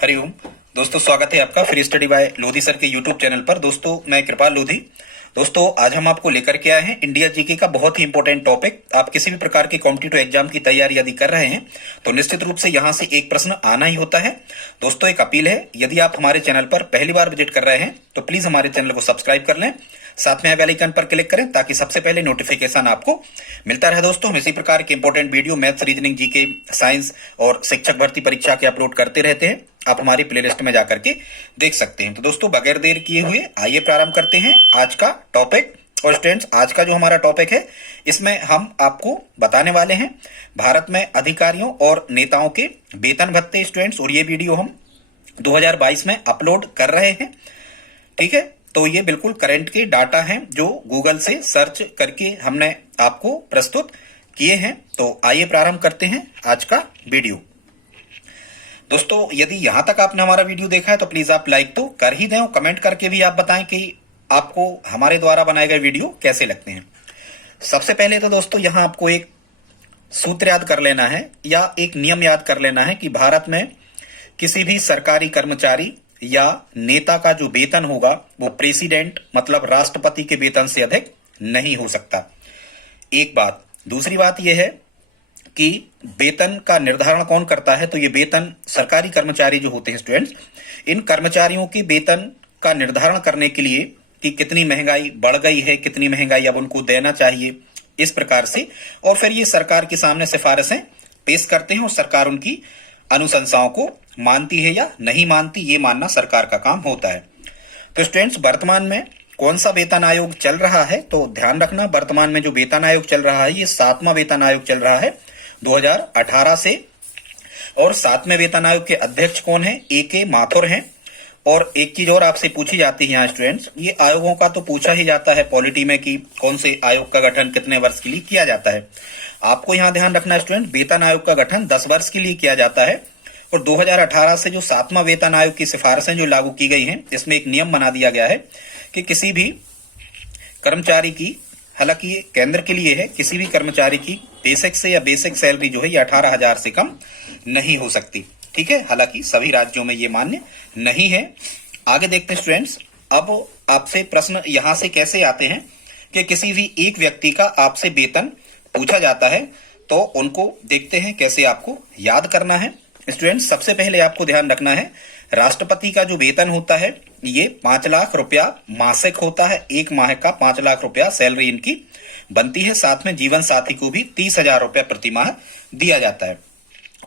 हरिओम दोस्तों, स्वागत है आपका free study bye Lodhi sir के यूट्यूब चैनल पर। दोस्तों मैं कृपाल लोधी। दोस्तों आज हम आपको लेकर के आए हैं इंडिया जीके का बहुत ही इंपॉर्टेंट टॉपिक। आप किसी भी प्रकार के कॉम्पिटिटिव एग्जाम की तैयारी यदि कर रहे हैं तो निश्चित रूप से यहां से एक प्रश्न आना ही होता है। दोस्तों एक अपील है, यदि आप हमारे चैनल पर पहली बार विजिट कर रहे हैं तो प्लीज हमारे चैनल को सब्सक्राइब कर लें, साथ में बेल आइकन पर क्लिक करें ताकि सबसे पहले नोटिफिकेशन आपको मिलता रहे। दोस्तों हम इसी प्रकार के important video maths, reasoning, GK, science और शिक्षक भर्ती परीक्षा के अपलोड करते रहते हैं। आप हमारी प्लेलिस्ट में जाकर के देख सकते हैं। तो दोस्तों बगैर देर किए हुए आइए प्रारंभ करते हैं आज का टॉपिक। और स्टूडेंट्स आज का जो हमारा टॉपिक है इसमें हम आपको बताने वाले हैं भारत में अधिकारियों और नेताओं के वेतन भत्ते। स्टूडेंट्स और ये वीडियो हम 2022 में अपलोड कर रहे हैं, ठीक है। तो ये बिल्कुल करंट के डाटा हैं जो गूगल से सर्च करके हमने आपको प्रस्तुत किए हैं। तो आइए प्रारंभ करते हैं आज का वीडियो। दोस्तों यदि यहां तक आपने हमारा वीडियो देखा है तो प्लीज आप लाइक तो कर ही दें और कमेंट करके भी आप बताएं कि आपको हमारे द्वारा बनाए गए वीडियो कैसे लगते हैं। सबसे पहले तो दोस्तों यहां आपको एक सूत्र याद कर लेना है या एक नियम याद कर लेना है कि भारत में किसी भी सरकारी कर्मचारी या नेता का जो वेतन होगा वो प्रेसिडेंट मतलब राष्ट्रपति के वेतन से अधिक नहीं हो सकता। एक बात। दूसरी बात यह है कि वेतन का निर्धारण कौन करता है, तो ये वेतन सरकारी कर्मचारी जो होते हैं स्टूडेंट्स, इन कर्मचारियों के वेतन का निर्धारण करने के लिए कि कितनी महंगाई बढ़ गई है, कितनी महंगाई अब उनको देना चाहिए, इस प्रकार से और फिर ये सरकार के सामने सिफारिशें पेश करते हैं और सरकार उनकी अनुशंसाओं को मानती है या नहीं मानती, ये मानना सरकार का काम होता है। तो स्टूडेंट्स वर्तमान में कौन सा वेतन आयोग चल रहा है, तो ध्यान रखना वर्तमान में जो वेतन आयोग चल रहा है ये 7वां वेतन आयोग चल रहा है 2018 से। और 7वें वेतन आयोग के अध्यक्ष कौन है? A.K. माथुर हैं। और एक चीज और आपसे पूछी जाती है यहाँ स्टूडेंट्स, ये आयोगों का तो पूछा ही जाता है पॉलिटी में कि कौन से आयोग का गठन कितने वर्ष के लिए किया जाता है। आपको यहाँ ध्यान रखना है स्टूडेंट, वेतन आयोग का गठन 10 वर्ष के लिए किया जाता है। और 2018 से जो 7वां वेतन आयोग की सिफारिशें जो लागू की गई हैं, इसमें एक नियम बना दिया गया है कि किसी भी कर्मचारी की, हालांकि ये केंद्र के लिए है, किसी भी कर्मचारी की बेसिक से या बेसिक सैलरी जो है ये 18,000 से कम नहीं हो सकती, ठीक है। हालांकि सभी राज्यों में ये मान्य नहीं है। आगे देखते हैं स्टूडेंट्स, अब आपसे प्रश्न यहां से कैसे आते हैं कि किसी भी एक व्यक्ति का आपसे वेतन पूछा जाता है तो उनको देखते हैं कैसे आपको याद करना है। स्टूडेंट्स सबसे पहले आपको ध्यान रखना है राष्ट्रपति का जो वेतन होता है ये 5 लाख रुपया मासिक होता है। एक माह का 5 लाख रुपया सैलरी इनकी बनती है। साथ में जीवन साथी को भी 30,000 रुपया प्रति माह दिया जाता है।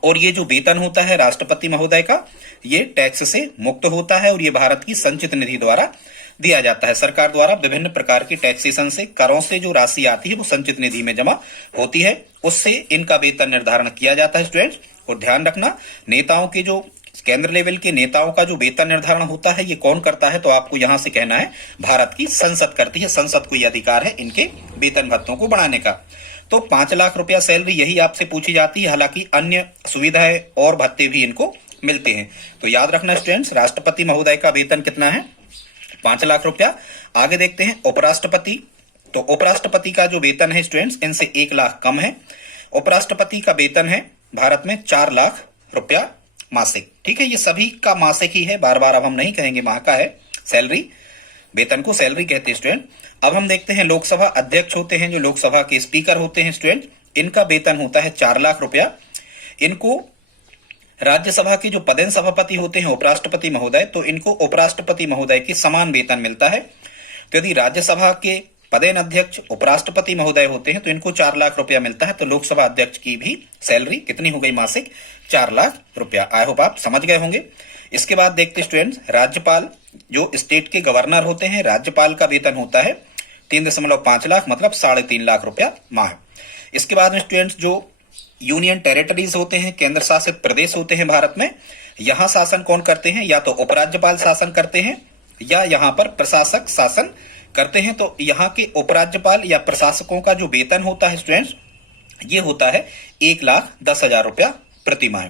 और ये जो वेतन होता है राष्ट्रपति महोदय का ये टैक्स से मुक्त होता है और ये भारत की संचित निधि द्वारा दिया जाता है। सरकार द्वारा विभिन्न प्रकार की टैक्सेशन से, करों से जो राशि आती है वो संचित निधि में जमा होती है, उससे इनका वेतन निर्धारण किया जाता है स्टूडेंट्स। और ध्यान रखना नेताओं के जो केंद्र लेवल के नेताओं का जो वेतन निर्धारण होता है ये कौन करता है, तो आपको यहां से कहना है भारत की संसद करती है। संसद को यह अधिकार है इनके वेतन भत्तों को बढ़ाने का। तो 5 लाख रुपया सैलरी यही आपसे पूछी जाती है। हालांकि अन्य सुविधाएं और भत्ते भी इनको मिलते हैं। तो याद रखना स्टूडेंट्स राष्ट्रपति महोदय का वेतन कितना है? 5 लाख रुपया। आगे देखते हैं उपराष्ट्रपति। तो उपराष्ट्रपति का जो वेतन है स्टूडेंट्स इनसे 1 लाख कम है। उपराष्ट्रपति का वेतन है भारत में 4 लाख रुपया मासिक, ठीक है। ये सभी का मासिक ही है, बार बार अब हम नहीं कहेंगे माह का है। सैलरी, वेतन को सैलरी कहते हैं स्टूडेंट। अब हम देखते हैं लोकसभा अध्यक्ष होते हैं, जो लोकसभा के स्पीकर होते हैं स्टूडेंट, इनका वेतन होता है 4 लाख रुपया। इनको राज्यसभा के जो पदेन सभापति होते हैं उपराष्ट्रपति महोदय, तो इनको उपराष्ट्रपति महोदय के समान वेतन मिलता है। तो यदि राज्यसभा के पदेन अध्यक्ष उपराष्ट्रपति महोदय होते हैं तो इनको 4 लाख रुपया मिलता है। तो लोकसभा अध्यक्ष की भी सैलरी कितनी हो गई मासिक? 4 लाख रुपया। आई होप आप समझ गए होंगे। इसके बाद देखते स्टूडेंट्स राज्यपाल, जो स्टेट के गवर्नर होते हैं, राज्यपाल का वेतन होता है 3.5 लाख मतलब 3.5 लाख रुपया माह। इसके बाद में स्टूडेंट्स जो यूनियन टेरिटरीज होते हैं, केंद्र शासित प्रदेश होते हैं भारत में, यहां शासन कौन करते हैं? या तो उपराज्यपाल शासन करते हैं या यहां पर प्रशासक शासन करते हैं। तो यहाँ के उपराज्यपाल या प्रशासकों का जो वेतन होता है स्टूडेंट्स ये होता है 1,10,000 रुपया प्रति माह।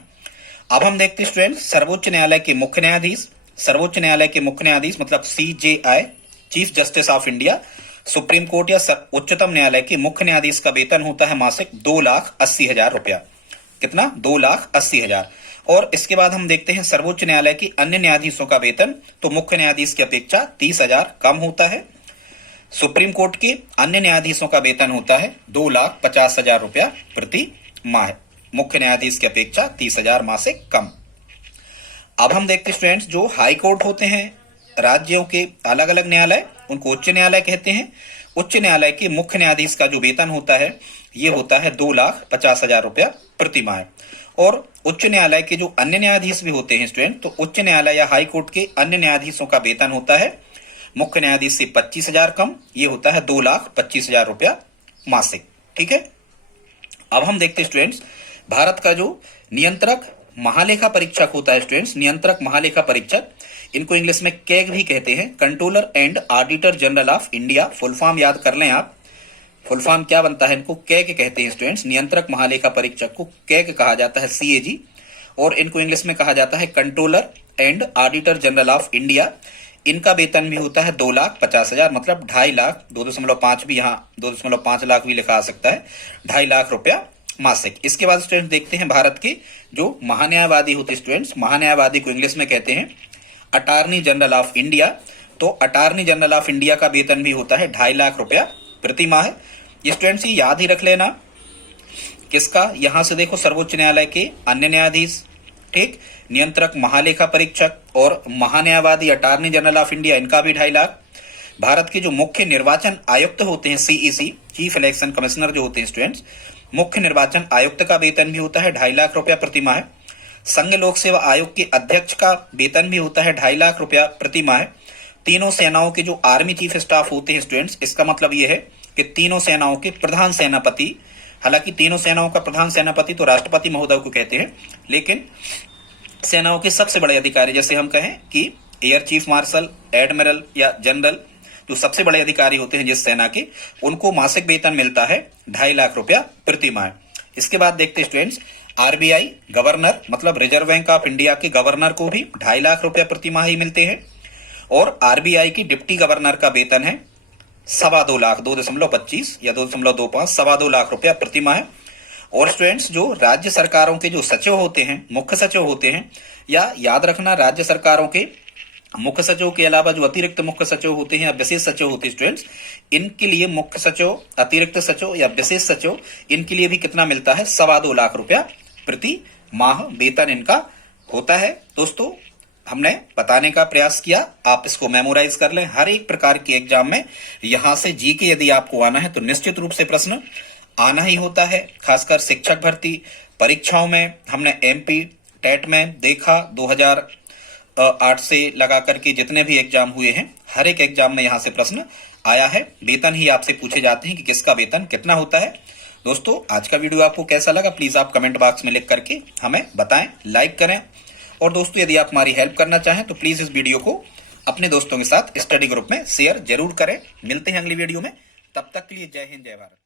अब हम देखते हैं स्टूडेंट्स सर्वोच्च न्यायालय के मुख्य न्यायाधीश। सर्वोच्च न्यायालय के मुख्य न्यायाधीश मतलब CJI, chief justice of India, supreme court या उच्चतम न्यायालय के मुख्य न्यायाधीश का वेतन होता है मासिक 2,80,000 रुपया। कितना? 2,80,000। और इसके बाद हम देखते हैं सर्वोच्च न्यायालय की अन्य न्यायाधीशों का वेतन तो मुख्य न्यायाधीश की अपेक्षा 30,000 कम होता है। सुप्रीम कोर्ट के अन्य न्यायाधीशों का वेतन होता है 2,50,000 रुपया प्रति माह, मुख्य न्यायाधीश की अपेक्षा 30,000 माह से कम। अब हम देखते हैं स्टूडेंट्स, जो हाई कोर्ट होते हैं राज्यों के अलग अलग न्यायालय, उनको उच्च न्यायालय कहते हैं। उच्च न्यायालय के मुख्य न्यायाधीश का जो वेतन होता है ये होता है 2,50,000 रुपया प्रति माह। और उच्च न्यायालय के जो अन्य न्यायाधीश भी होते हैं स्टूडेंट, तो उच्च न्यायालय या हाई कोर्ट के अन्य न्यायाधीशों का वेतन होता है मुख्य न्यायाधीश से 25,000 कम, ये होता है 2,25,000 रुपया मासिक। ठीक है। अब हम देखते हैं स्टूडेंट्स, भारत का जो नियंत्रक महालेखा परीक्षक होता है स्टूडेंट्स, नियंत्रक महालेखा परीक्षक, इनको इंग्लिश में कैग भी कहते हैं, controller and auditor general of India. Full form याद कर लें आप, फुल फॉर्म क्या बनता है, इनको कैग कहते हैं स्टूडेंट्स। नियंत्रक महालेखा परीक्षक को कैग कहा जाता है, CAG, और इनको इंग्लिश में कहा जाता है controller and auditor general of India. इनका वेतन भी होता है 2,50,000, मतलब 2.5 लाख, 2.5 भी, यहाँ 2.5 लाख भी लिखा आ सकता है, 2.5 लाख रुपया मासिक। इसके बाद स्टूडेंट्स देखते हैं भारत के जो महान्यायवादी होते स्टूडेंट्स, महान्यायवादी को इंग्लिश में कहते हैं अटॉर्नी जनरल ऑफ इंडिया। तो अटॉर्नी जनरल ऑफ इंडिया का वेतन भी होता है 2.5 लाख रुपया प्रति माह। ये स्टूडेंट्स याद ही रख लेना, किसका, यहां से देखो सर्वोच्च न्यायालय के अन्य न्यायाधीश, ठीक, नियंत्रक महालेखा परीक्षक और महान्यायवादी अटॉर्नी जनरल ऑफ इंडिया, इनका भी 2.5 लाख। भारत के जो मुख्य निर्वाचन आयुक्त होते हैं, CEC, चीफ इलेक्शन कमिश्नर जो होते हैं स्टूडेंट्स, मुख्य निर्वाचन आयुक्त का वेतन भी होता है 2.5 लाख रुपया प्रति माह। संघ लोक सेवा आयोग के अध्यक्ष का वेतन भी होता है 2.5 लाख रुपया प्रति माह। तीनों सेनाओं के जो आर्मी चीफ स्टाफ होते हैं स्टूडेंट्स, इसका मतलब यह है कि तीनों सेनाओं के प्रधान सेनापति, हालांकि तीनों सेनाओं का प्रधान सेनापति तो राष्ट्रपति महोदय को कहते हैं, लेकिन सेनाओं के सबसे बड़े अधिकारी, जैसे हम कहें कि एयर चीफ मार्शल, एडमिरल या जनरल, जो सबसे बड़े अधिकारी होते हैं जिस सेना के, उनको मासिक वेतन मिलता है 2.5 लाख रुपया प्रति माह। इसके बाद देखते हैं स्टूडेंट्स, RBI गवर्नर, मतलब रिजर्व बैंक ऑफ इंडिया के गवर्नर को भी 2.5 लाख रुपया प्रति माह ही मिलते हैं। और RBI की डिप्टी गवर्नर का वेतन है 2.25 लाख, 2.25 या 2.25, 2.25 लाख रुपया प्रति माह। और स्टूडेंट्स, जो राज्य सरकारों के जो सचिव होते हैं, मुख्य सचिव होते हैं, या याद रखना राज्य सरकारों के मुख्य सचिव के अलावा जो अतिरिक्त मुख्य सचिव होते हैं या विशेष सचिव होते हैं स्टूडेंट्स, इनके लिए मुख्य सचिव, अतिरिक्त सचिव या विशेष सचिव, इनके लिए भी कितना मिलता है, 2.25 लाख रुपया प्रति माह वेतन इनका होता है। दोस्तों, हमने बताने का प्रयास किया, आप इसको मेमोराइज कर लें। हर एक प्रकार के एग्जाम में यहां से जीके यदि आपको आना है तो निश्चित रूप से प्रश्न आना ही होता है। खासकर शिक्षक भर्ती परीक्षाओं में हमने MP टेट में देखा, 2008 से लगा करके जितने भी एग्जाम हुए हैं, हर एक एग्जाम में यहां से प्रश्न आया है। वेतन ही आपसे पूछे जाते हैं कि किसका वेतन कितना होता है। दोस्तों, आज का वीडियो आपको कैसा लगा, प्लीज आप कमेंट बॉक्स में लिख करके हमें बताएं, लाइक करें। और दोस्तों, यदि आप हमारी हेल्प करना चाहें तो प्लीज इस वीडियो को अपने दोस्तों के साथ स्टडी ग्रुप में शेयर जरूर करें। मिलते हैं अगली वीडियो में, तब तक के लिए जय हिंद, जय भारत।